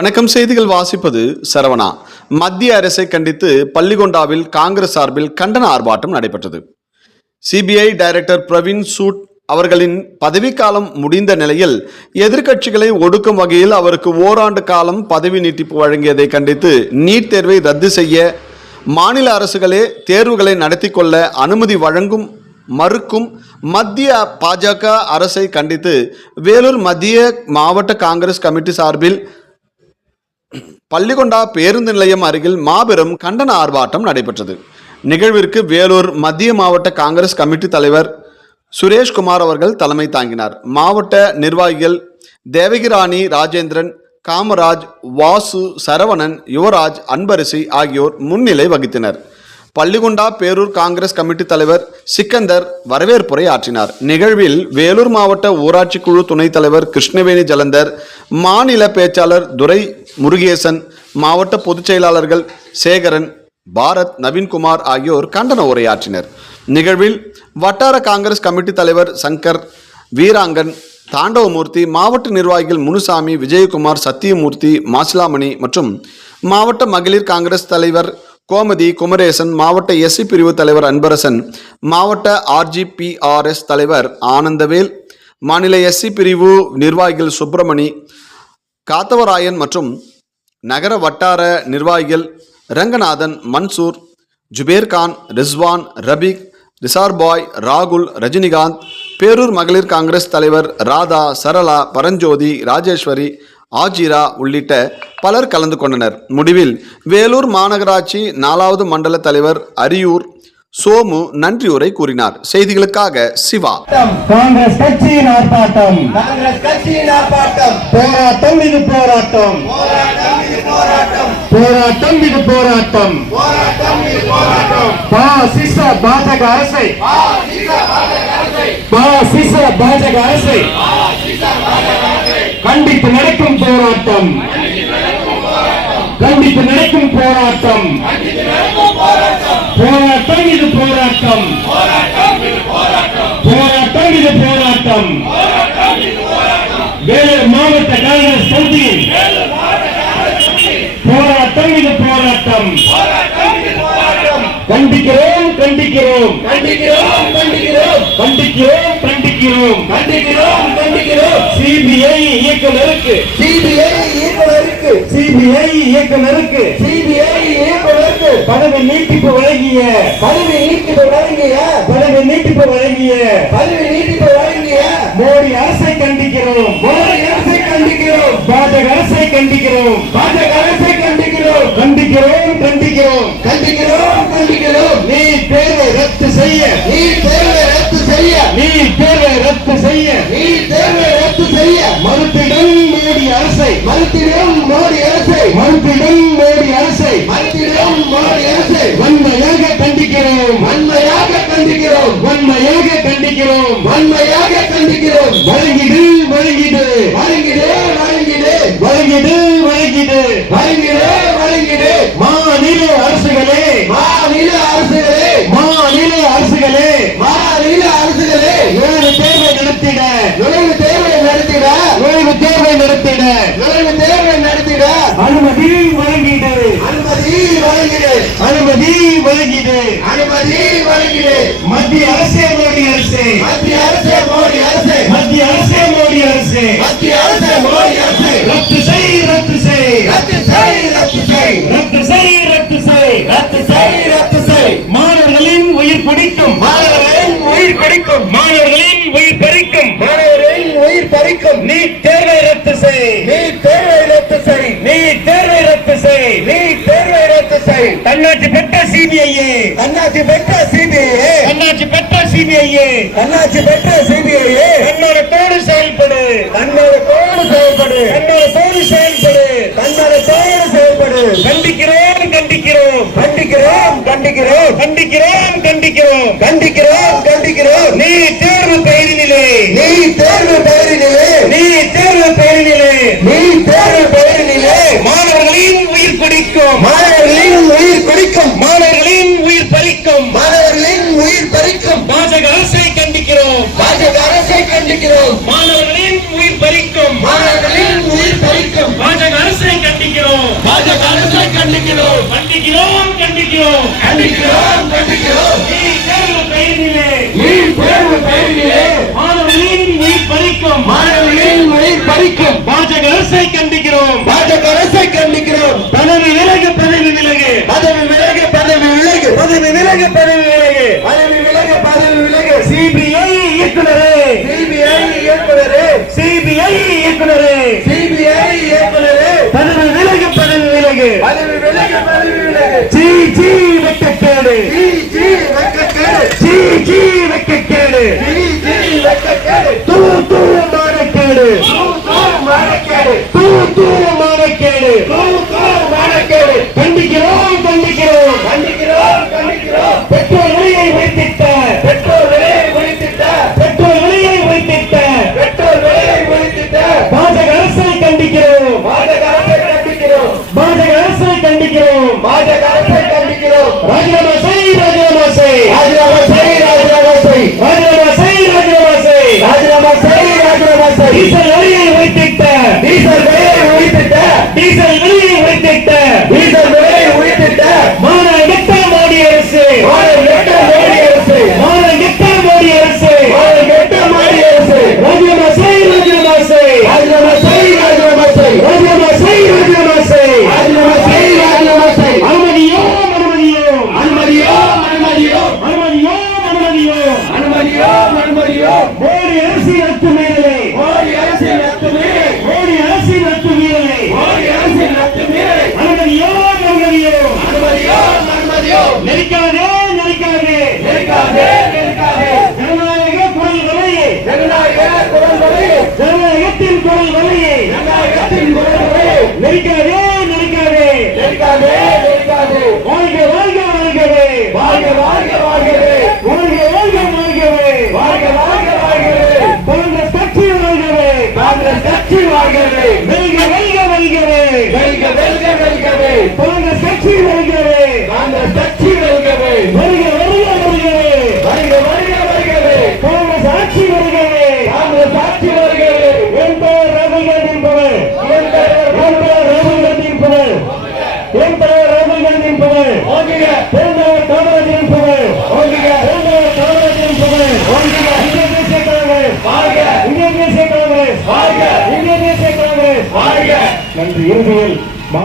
வணக்கம். செய்திகள் வாசிப்பது சரவணா. மத்திய அரசை கண்டித்து பள்ளிகொண்டாவில் காங்கிரஸ் சார்பில் கண்டன ஆர்ப்பாட்டம் நடைபெற்றது. சிபிஐ டைரக்டர் பிரவீன் சூட் அவர்களின் பதவிக்காலம் முடிந்த நிலையில் எதிர்க்கட்சிகளை ஒடுக்கும் வகையில் அவருக்கு ஓராண்டு காலம் பதவி நீட்டிப்பு வழங்கியதை கண்டித்து நீட் தேர்வை ரத்து செய்ய மாநில அரசுகளே தேர்வுகளை நடத்தி கொள்ள அனுமதி வழங்கும் மறுக்கும் மத்திய பாஜக அரசை கண்டித்து வேலூர் மத்திய மாவட்ட காங்கிரஸ் கமிட்டி சார்பில் பள்ளிகொண்டா பேருந்து நிலையம் அருகில் மாபெரும் கண்டன ஆர்ப்பாட்டம் நடைபெற்றது. நிகழ்விற்கு வேலூர் மத்திய மாவட்ட காங்கிரஸ் கமிட்டி தலைவர் சுரேஷ்குமார் அவர்கள் தலைமை தாங்கினார். மாவட்ட நிர்வாகிகள் தேவகிராணி, ராஜேந்திரன், காமராஜ், வாசு, சரவணன், யுவராஜ், அன்பரசி ஆகியோர் முன்னிலை வகித்தனர். பள்ளிகொண்டா பேரூர் காங்கிரஸ் கமிட்டி தலைவர் சிக்கந்தர் வரவேற்புரை ஆற்றினார். நிகழ்வில் வேலூர் மாவட்ட ஊராட்சி குழு துணைத் தலைவர் கிருஷ்ணவேணி ஜலந்தர், மாநில பேச்சாளர் துரை முருகேசன், மாவட்ட பொதுச் செயலாளர்கள் சேகரன், பாரத், நவீன்குமார் ஆகியோர் கண்டன உரையாற்றினர். நிகழ்வில் வட்டார காங்கிரஸ் கமிட்டி தலைவர் சங்கர், வீராங்கன், தாண்டவமூர்த்தி, மாவட்ட நிர்வாகிகள் முனுசாமி, விஜயகுமார், சத்தியமூர்த்தி, மாசிலாமணி மற்றும் மாவட்ட மகளிர் காங்கிரஸ் தலைவர் கோமதி, குமரேசன், மாவட்ட எஸ்சி பிரிவு தலைவர் அன்பரசன், மாவட்ட RGPRS தலைவர் ஆனந்தவேல், மாநில எஸ்சி பிரிவு நிர்வாகிகள் சுப்பிரமணி, காத்தவராயன் மற்றும் நகர வட்டார நிர்வாகிகள் ரங்கநாதன், மன்சூர், ஜுபேர்கான், ரிஸ்வான், ரபீக், ரிசார்பாய், ராகுல், ரஜினிகாந்த், பேரூர் மகளிர் காங்கிரஸ் தலைவர் ராதா, சரளா, பரஞ்சோதி, ராஜேஸ்வரி, ஆஜிரா உள்ளிட்ட பலர் கலந்து கொண்டனர். முடிவில் வேலூர் மாநகராட்சி 4வது மண்டல தலைவர் அரியூர் சோமு நன்றி உரை கூறினார். செய்திகளுக்காக சிவா. காங்கிரஸ் கட்சியின் ஆர்ப்பாட்டம், போராட்டம் இது போராட்டம், போராட்டம் இது போராட்டம், பாசிச பாஜக அரசை, பாசிச பாஜக அரசை கண்டித்து நடக்கும் போராட்டம், கண்டித்து நடக்கும் போராட்டம், போராட்டம் இது போராட்டம், போராட்டம் இது போராட்டம். வேலூர் மாவட்ட காங்கிரஸ் கமிட்டியின் போராட்டம் இது போராட்டம். கண்டிக்கிறோம், கண்டிக்கிறோம், கண்டிக்கிறோம், கண்டிக்கிறோம், கண்டிக்கிறோம், கண்டிக்கிறோம், கண்டிக்கிறோம், கண்டிக்கிறோம். சிபிஐ இயக்குனருக்கு, சிபிஐ இயக்குனருக்கு, சிபிஐ இயக்குனருக்கு, சிபிஐ இயக்குனருக்கு பதவி நீட்டிப்பு வழங்கிய, பதவி நீட்டிப்பு வழங்கிய, பதவி நீட்டிப்பு வழங்கிய, பதவி நீட்டிப்பு வழங்கிய மோடி அரசை கண்டிக்கிறோம், மோடி அரசை கண்டிக்கிறோம், பாஜக அரசை கண்டிக்கிறோம், பாஜக அரசை கண்டிக்கிறோம், கண்டிக்கிறோம், கண்டிக்கிறோம், கண்டிக்கிறோம், கண்டிக்கிறோம். நீ தேர்வை ரத்து செய்ய, நீ தேர்வை ரத்து செய்ய, நீ தேர்வை ரத்து செய்ய, நீ தேர்வை ரத்து செய்ய மறுத்திடும் மோடி அரசை, மறுத்திடும் மோடி அரசை, மறுத்திடும் மோடி அரசை, மறுத்திடும் மோடி அரசை வன்மையாக கண்டிக்கிறோம், வன்மையாக கண்டிக்கிறோம், வன்மையாக கண்டிக்கிறோம், வன்மையாக கண்டிக்கிறோம். வழங்கிடு, வழங்கிடு, வழங்கிடு, வழங்கிடு, வழங்கிடு, வழங்கிடு, வழங்கிடு, வழங்கிடு. மாநில அரசுகளே, மாநில அரசுகளே, மாநில அரசுகளே, மாநில அரசுகளே நுழைவு தேர்வை நடத்திட, நுழைவு தேர்வை நடத்திட, நுழைவு தேர்வை நடத்திட, நுழைவு தேர்வை நடத்திட அனுமதி வழங்கிடு, அனுமதி வழங்கிடு, அனுமதி வழங்கிடு, அனுமதி வழங்கிடு. மத்திய அரசே, மோடி அரசே, மத்திய அரசே, மோடி அரசே, மத்திய அரசே, மோடி அரசே, மத்திய அரசே, மோடி அரசே ரத்து செய், ரத்து செய், ரத்து செய், ரத்து செய், ரத்து செய், ரத்து செய், ரத்து செய், ரத்து செய். மாணவர்களின் உயிர் பிடிக்கும், மாணவர்களின் உயிர் பிடிக்கும், மாணவர்களின் உயிர் பறிக்கும், மாணவர்களின் உயிர் பறிக்கும். நீட் தேர்வை ரத்து செய், நீட் தேர்வை ரத்து செய், நீட் தேர்வை ரத்து செய், நீட் தேர்வை ரத்து செய். தன்னாட்சி பெற்ற சிபிஐஏ, தன்னாட்சி பெற்ற சிபிஐஏ, தன்னாட்சி பெற்ற சிபிஐஏ, தன்னாட்சி பெற்ற சிபிஐஏ தன்னோடத்தோடு செயல்படு, தன்னோடத்தோடு செயல்படு, தன்னோடத்தோடு செயல்படு, தன்னோடத்தோடு செயல்படு. கண்டிக்கிறோம், கண்டிக்கிறோம், கண்டிக்கிறோம், கண்டிக்கிறோம், கண்டிக்கிறோம், கண்டிக்கிறோம், கண்டிக்கிறோம், கண்டிக்கிறோம். நீ தேர்வு பெயரினிலே, நீ தேர்வு பெயரினிலே, நீ தேர்வு பெயரினிலே, நீ தேர்வு பெயரினிலே மாணவர்களின் உயிர் பிடிக்கும், மாணவர்களின் உயிர் பிடிக்கும், மாணவர்களின் உயிர் பறிக்கும், மாணவர்களின் உயிர் பறிக்கும். பாஜக அரசை கண்டிக்கிறோம், பாஜக அரசை கண்டிக்கிறோம். மாணவர்களின் உயிர் பறிக்கும், மாணவர்களின் உயிர் பறிக்கும், பாஜக அரசை கண்டிக்கிறோம். கண்டிக்கிறோம் கண்டிக்கிறோம் கண்டிக்கிறோம் கண்டிக்கிறோம் கண்டிக்கிறோம் நீட் தேர்வு பெயரிலே மாணவர்களின் உயிர் பறிக்கும் பாஜக அரசை கண்டிக்கிறோம் பதவி விலகு பதவி விலகு சிபிஐ இயக்குனரே பதவி விலகு ஜி வெட்கக்கேடு ஜி வெட்கக்கேடு தூ மானக்கேடு தூ மானக்கேடு கண்டிக்கிறோம் பெட்ரோல் விலையை வைத்திட்ட பாஜக அரசை கண்டிக்கிறோம் ராஜினாமா செய் டீசல் விலையை வைத்திட்ட மானங்கெட்ட மோடி அரசு ராஜினாமா செய் அனுமதியோ மோடி அரசின் அத்துமீறலை அனுமதியோ நெருக்காதே